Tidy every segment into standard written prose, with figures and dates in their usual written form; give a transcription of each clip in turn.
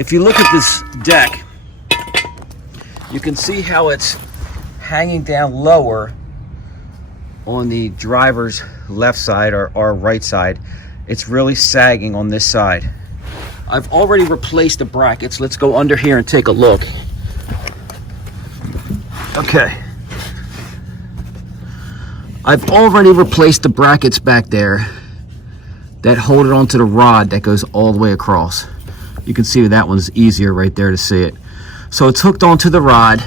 If you look at this deck, you can see how it's hanging down lower on the driver's left side or right side. It's really sagging on this side. I've already replaced the brackets. Let's go under here and take a look. Okay. I've already replaced the brackets back there that hold it onto the rod that goes all the way across. You can see that one's easier right there to see it. So it's hooked onto the rod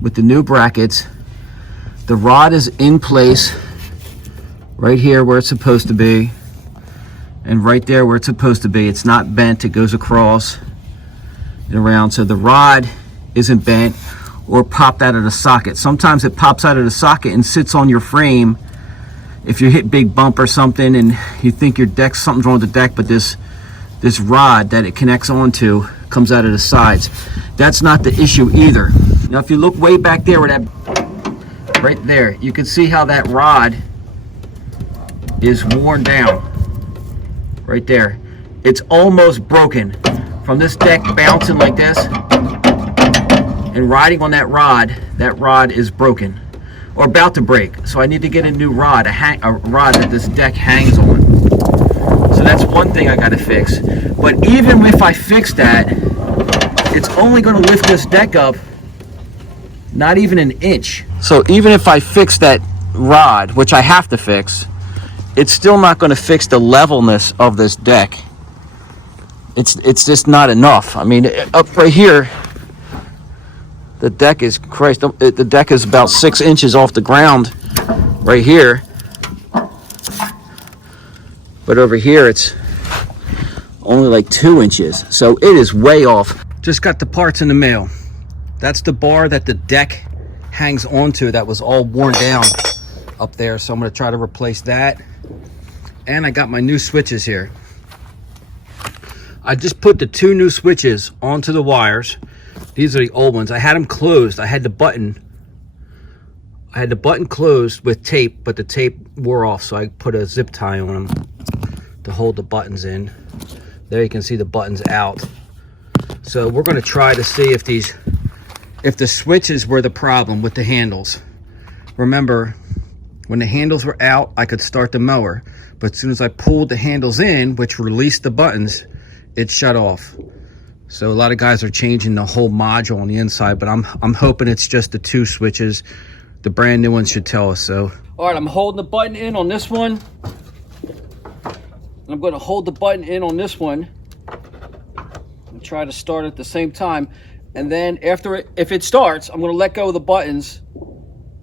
with the new brackets. The rod is in place right here where it's supposed to be, and right there where it's supposed to be. It's not bent, it goes across and around. So the rod isn't bent or popped out of the socket. Sometimes it pops out of the socket and sits on your frame if you hit big bump or something and you think your deck, something's wrong with the deck, but this rod that it connects onto comes out of the sides. That's not the issue either. Now if you look way back there where that, right there, you can see how that rod is worn down. Right there. It's almost broken. From this deck bouncing like this and riding on that rod is broken or about to break. So I need to get a new rod, a rod that this deck hangs on. So that's one thing I got to fix. But even if I fix that, it's only going to lift this deck up not even an inch. So even if I fix that rod, which I have to fix, it's still not going to fix the levelness of this deck. It's just not enough. I mean, up right here, the deck is, Christ, the deck is about 6 inches off the ground right here. But over here, it's only like 2 inches. So it is way off. Just got the parts in the mail. That's the bar that the deck hangs onto that was all worn down up there. So I'm going to try to replace that. And I got my new switches here. I just put the 2 new switches onto the wires. These are the old ones. I had them closed. I had the button closed with tape, but the tape wore off, so I put a zip tie on them to hold the buttons in. There you can see the buttons out. So we're going to try to see if the switches were the problem with the handles. Remember, when the handles were out, I could start the mower, but as soon as I pulled the handles in, which released the buttons, it shut off. So a lot of guys are changing the whole module on the inside, but I'm hoping it's just the 2 switches. The brand new one should tell us so. All right, I'm holding the button in on this one. I'm going to hold the button in on this one and try to start at the same time. And then if it starts, I'm going to let go of the buttons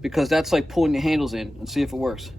because that's like pulling the handles in, and see if it works.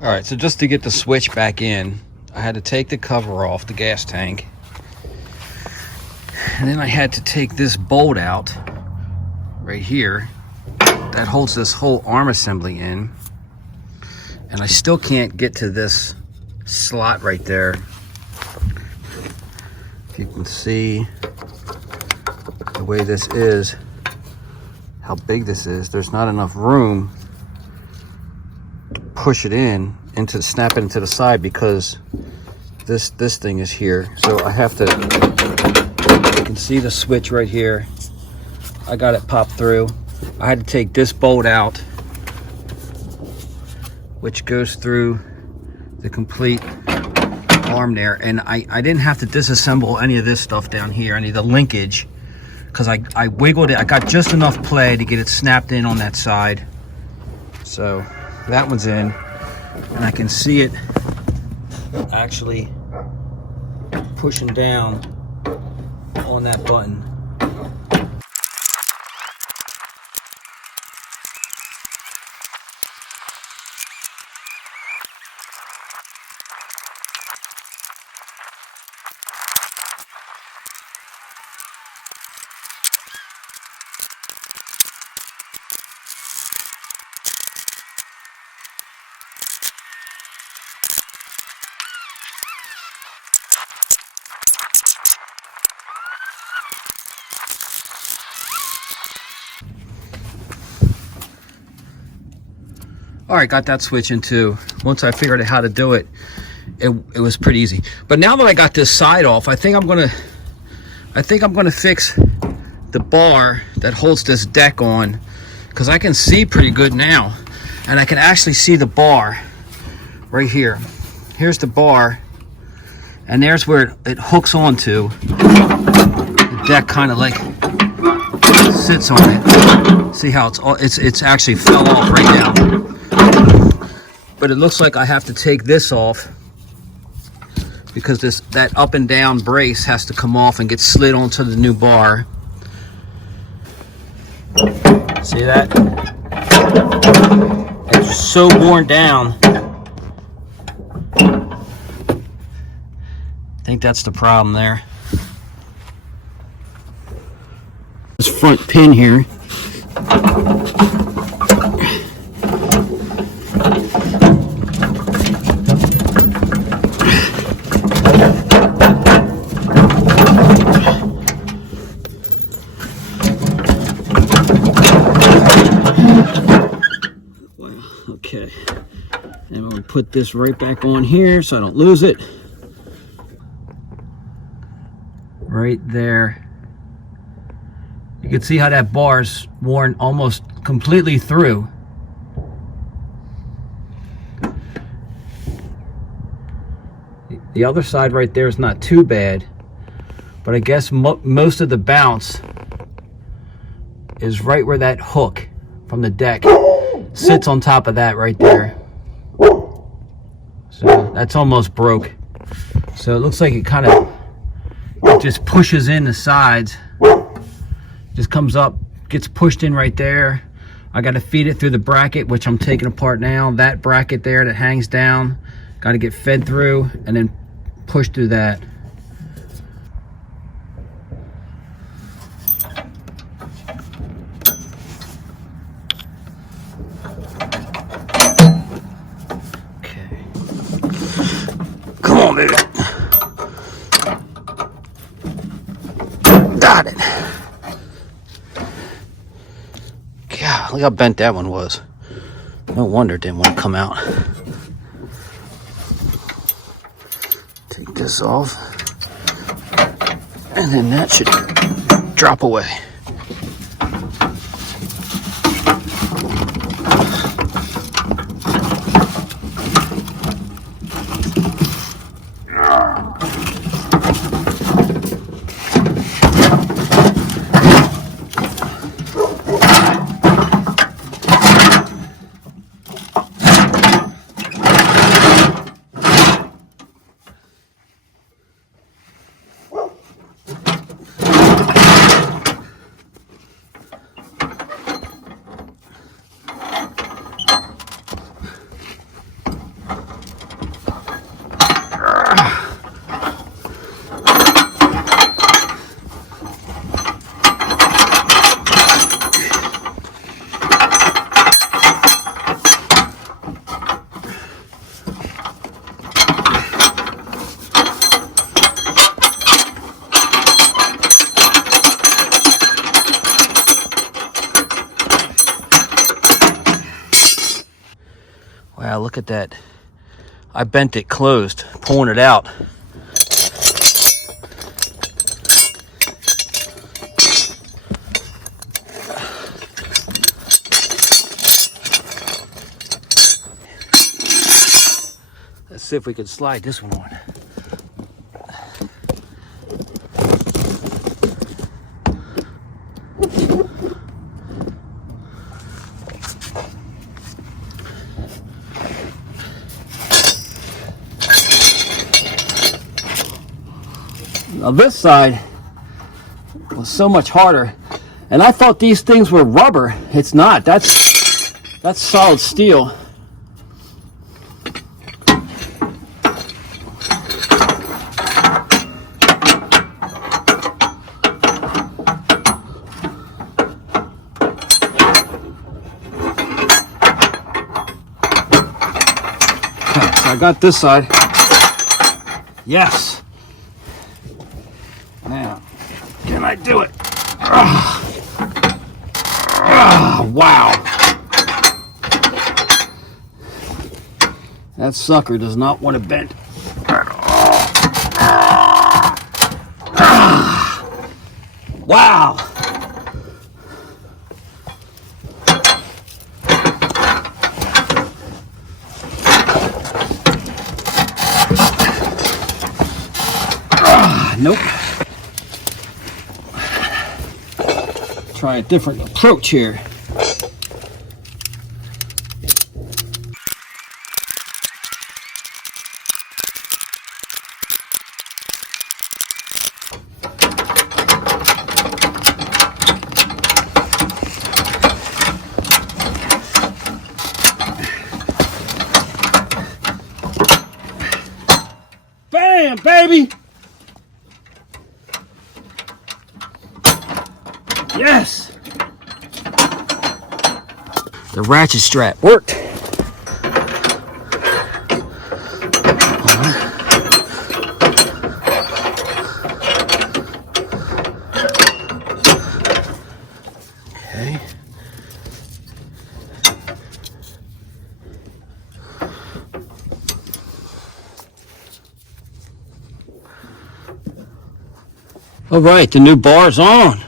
All right, so just to get the switch back in, I had to take the cover off the gas tank. And then I had to take this bolt out right here that holds this whole arm assembly in. And I still can't get to this slot right there. If you can see the way this is, how big this is, there's not enough room push it in into snap it into the side because this thing is here. So I have to, you can see the switch right here. I got it popped through. I had to take this bolt out, which goes through the complete arm there, and I didn't have to disassemble any of this stuff down here, any of the linkage, because I wiggled it. I got just enough play to get it snapped in on that side. So that one's in, and I can see it actually pushing down on that button. All right, got that switch in too. Once I figured out how to do it, it was pretty easy. But now that I got this side off, I think I'm gonna fix the bar that holds this deck on, because I can see pretty good now, and I can actually see the bar right here. Here's the bar, and there's where it hooks onto. The deck kind of like sits on it. See how it's actually fell off right now. But it looks like I have to take this off, because that up and down brace has to come off and get slid onto the new bar. See that? It's so worn down. I think that's the problem there. This front pin here. Okay, and I'm going to put this right back on here so I don't lose it. Right there. You can see how that bar's worn almost completely through. The other side right there is not too bad, but I guess most of the bounce is right where that hook from the deck sits on top of that right there. So that's almost broke. So it looks like it kind of just pushes in the sides, just comes up, gets pushed in right there. I got to feed it through the bracket, which I'm taking apart now. That bracket there that hangs down, got to get fed through and then pushed through that. Got it. God, look how bent that one was. No wonder it didn't want to come out. Take this off, and then that should drop away. Wow, look at that. I bent it closed, pulling it out. Let's see if we can slide this one on. Now this side was so much harder, and I thought these things were rubber. It's not. That's solid steel. Okay, so I got this side. Yes. Now, can I do it? Wow. That sucker does not want to bend. Wow. Nope. Try a different approach here. Bam, baby! Yes! The ratchet strap worked. Okay. All right, the new bar's on.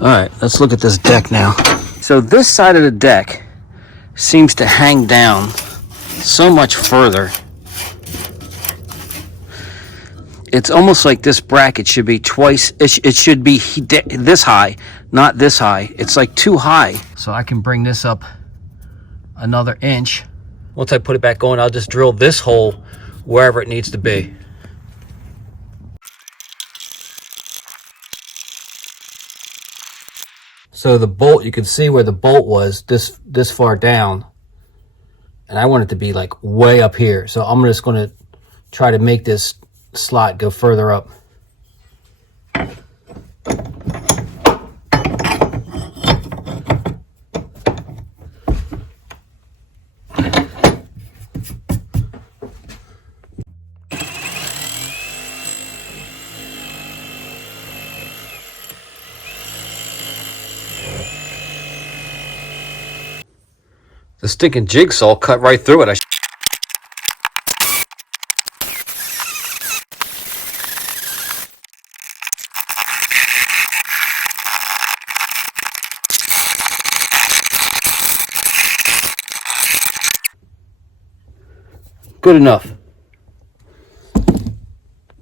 All right, let's look at this deck now. So this side of the deck seems to hang down so much further. It's almost like this bracket should be twice, it should be this high, not this high. It's like too high. So I can bring this up another inch. Once I put it back on, I'll just drill this hole wherever it needs to be. So the bolt, you can see where the bolt was this far down. And I want it to be like way up here. So I'm just going to try to make this slot go further up. The stinking jigsaw cut right through it. Good enough.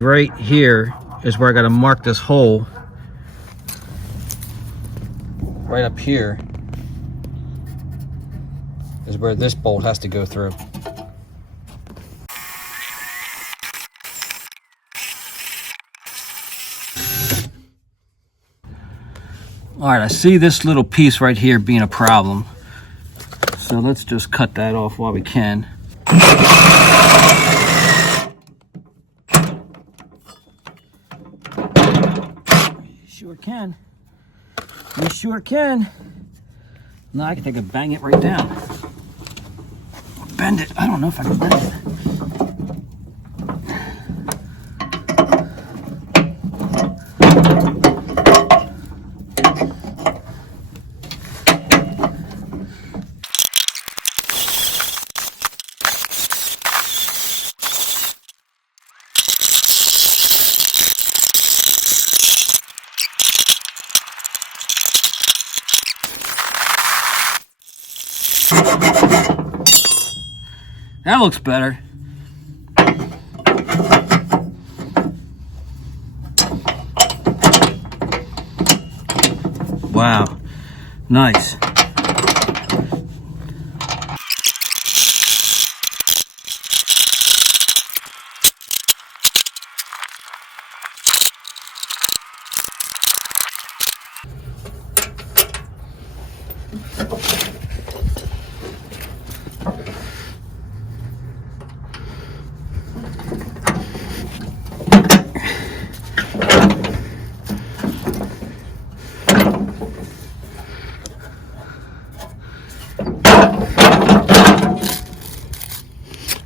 Right here is where I got to mark this hole. Right up here is where this bolt has to go through. All right, I see this little piece right here being a problem. So let's just cut that off while we can. Sure can. You sure can. Now I can take and bang it right down. Bend it. I don't know if I can bend it. That looks better. Wow, nice.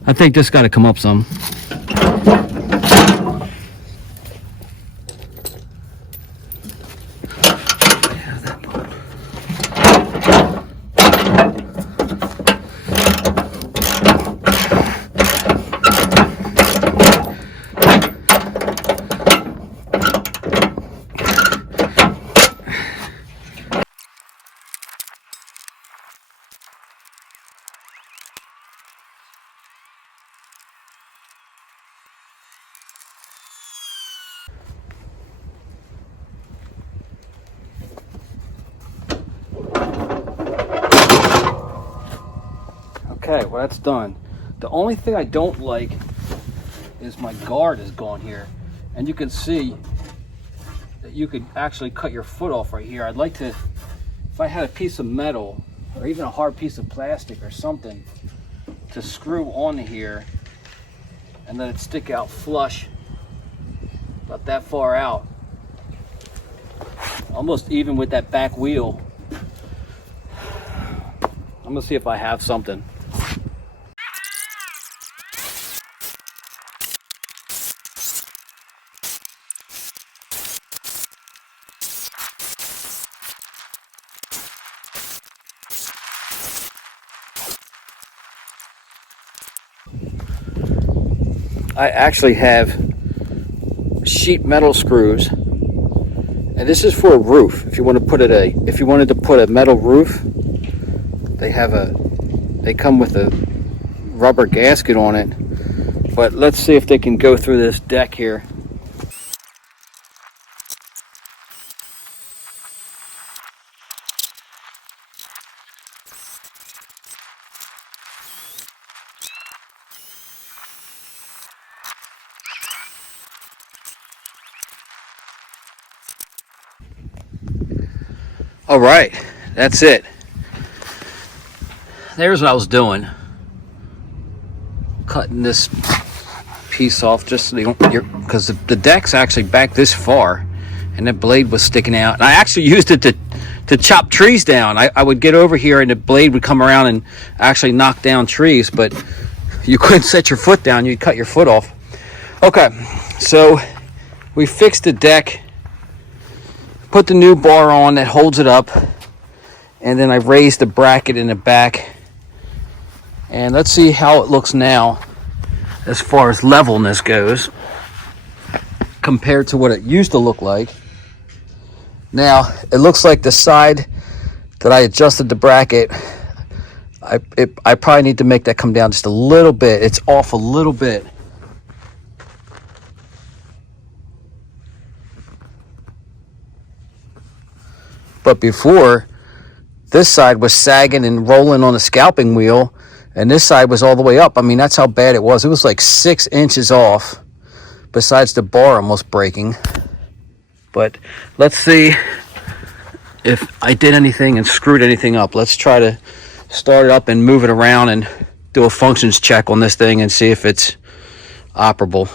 I think this got to come up some. Okay, well that's done. The only thing I don't like is my guard is gone here. And you can see that you could actually cut your foot off right here. I'd like to, if I had a piece of metal or even a hard piece of plastic or something to screw onto here and let it stick out flush about that far out, almost even with that back wheel. I'm gonna see if I have something. I actually have sheet metal screws, and this is for a roof. If you want to put if you wanted to put a metal roof, they come with a rubber gasket on it. But let's see if they can go through this deck here. All right, that's it. There's what I was doing. Cutting this piece off just so because the deck's actually back this far and the blade was sticking out. And I actually used it to chop trees down. I would get over here and the blade would come around and actually knock down trees, but you couldn't set your foot down, you'd cut your foot off. Okay, so we fixed the deck, put the new bar on that holds it up, and then I raised the bracket in the back. And let's see how it looks now as far as levelness goes compared to what it used to look like. Now, it looks like the side that I adjusted the bracket, I probably need to make that come down just a little bit. It's off a little bit. But before, this side was sagging and rolling on a scalping wheel, and this side was all the way up. I mean, that's how bad it was. It was like 6 inches off, besides the bar almost breaking. But let's see if I did anything and screwed anything up. Let's try to start it up and move it around and do a functions check on this thing and see if it's operable.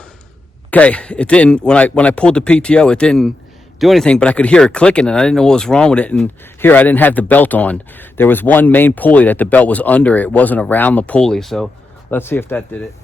Okay, it didn't, when I pulled the PTO, it didn't do anything, but I could hear it clicking and I didn't know what was wrong with it. And here I didn't have the belt on. There was one main pulley that the belt was under. It wasn't around the pulley. So let's see if that did it.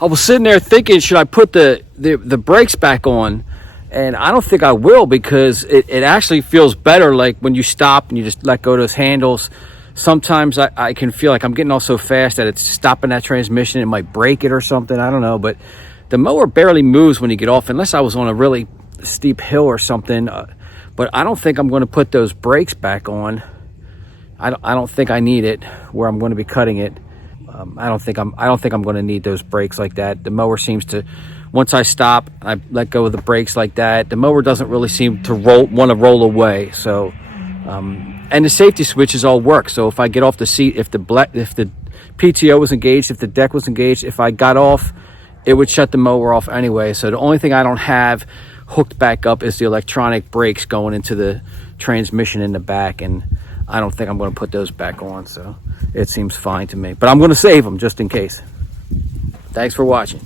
I was sitting there thinking, should I put the brakes back on? And I don't think I will, because it actually feels better. Like when you stop and you just let go of those handles, sometimes I can feel like I'm getting off so fast that it's stopping that transmission. It might break it or something. I don't know. But the mower barely moves when you get off, unless I was on a really steep hill or something. But I don't think I'm going to put those brakes back on. I don't think I need it where I'm going to be cutting it. I don't think I'm going to need those brakes like that. The mower seems to, once I stop, I let go of the brakes like that. The mower doesn't really seem to want to roll away. So, and the safety switches all work. So if I get off the seat, if the PTO was engaged, if the deck was engaged, if I got off, it would shut the mower off anyway. So the only thing I don't have hooked back up is the electronic brakes going into the transmission in the back, and I don't think I'm going to put those back on, so it seems fine to me. But I'm going to save them just in case. Thanks for watching.